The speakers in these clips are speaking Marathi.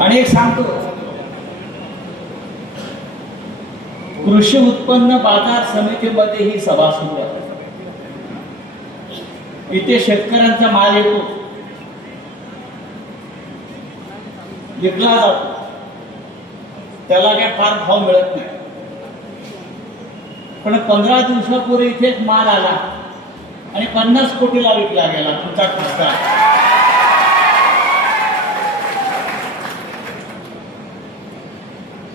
आणि एक सांगतो, कृषी उत्पन्न बाजार समितीमध्ये ही सभा सुरू आहे. इथे शेतकऱ्यांचा माल येतो, विकला जातो, त्याला काय फार भाव मिळत नाही. पण 15 दिवसापूर्वी इथे एक माल आला आणि 50 कोटीला विकला गेला तुमचा खासदार.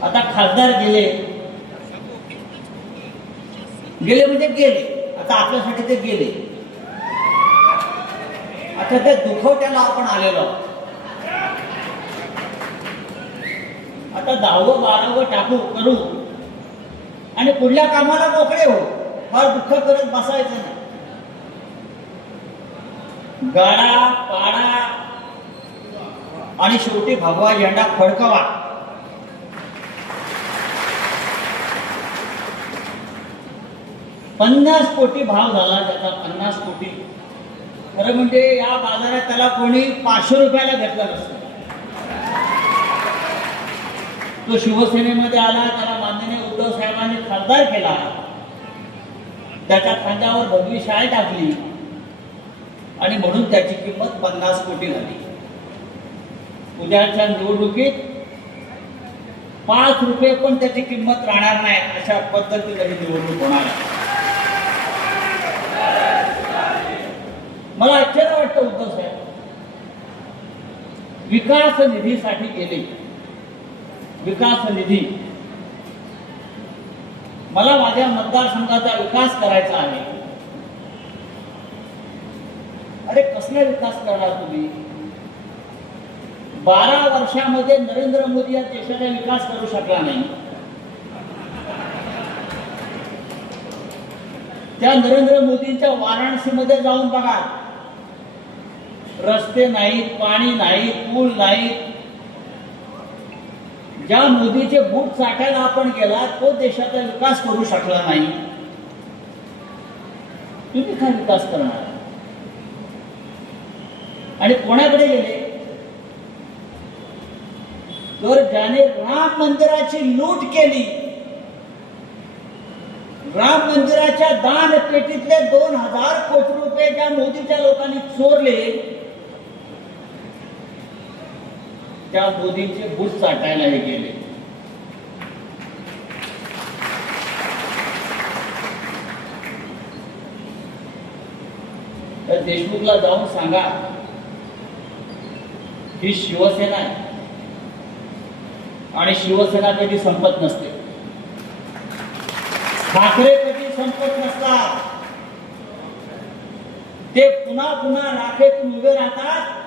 आता खासदार गेले म्हणजे गेले, आता आपल्यासाठी ते गेले. आता ते दुखवट्याला आपण आलेलो. आता 10वं 12वं टाकू करू आणि पुढल्या कामाला मोकळे हो. फार दुःख करत बसायचं नाही. गाडा पाडा आणि शेवटी भगवा झेंडा फडकवा. $50 कोटी भाव झाला त्याचा. 50 कोटी. खरं म्हणजे या बाजारात त्याला कोणी 500 रुपयाला घेतलं नसतं. तो शिवसेनेमध्ये आला, त्याला माननीय उद्धव साहेबांनी खासदार केला, त्याच्या खांद्यावर भगवी शाळ टाकली आणि म्हणून त्याची किंमत 50 कोटी झाली. उद्याच्या निवडणुकीत 5 रुपये पण त्याची किंमत राहणार नाही, अशा पद्धतीने ही निवडणूक होणार आहे. मला आश्चर्य वाटतं, उद्धव साहेब विकास निधीसाठी गेले. विकास निधी, मला माझ्या मतदारसंघाचा विकास करायचा आहे. अरे कसला विकास करणार तुम्ही? 12 वर्षामध्ये नरेंद्र मोदी या देशाचा विकास करू शकला नाही. त्या नरेंद्र मोदींच्या वाराणसीमध्ये जाऊन बघा, रस्ते नाहीत, पाणी नाही, पूल नाहीत. ज्या मोदीचे बूट चाटायला आपण गेला, तो देशाचा विकास करू शकला नाही. तुम्ही काय विकास करणार? आणि कोणाकडे गेले? तर ज्याने राम मंदिराची लूट केली, राम मंदिराच्या दान पेटीतले 2000 कोटी रुपये ज्या मोदीच्या लोकांनी चोरले, त्या मोदींचे बूट चाटायला हे गेले. तर देशमुखला जाऊन सांगा, ही शिवसेना आहे आणि शिवसेना कधी संपत नसते. ठाकरे कधी संपत नसतात. ते पुन्हा पुन्हा राखेतून उभे राहतात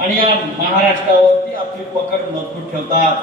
आणि या महाराष्ट्रावरती आपली पकड मजबूत ठेवतात.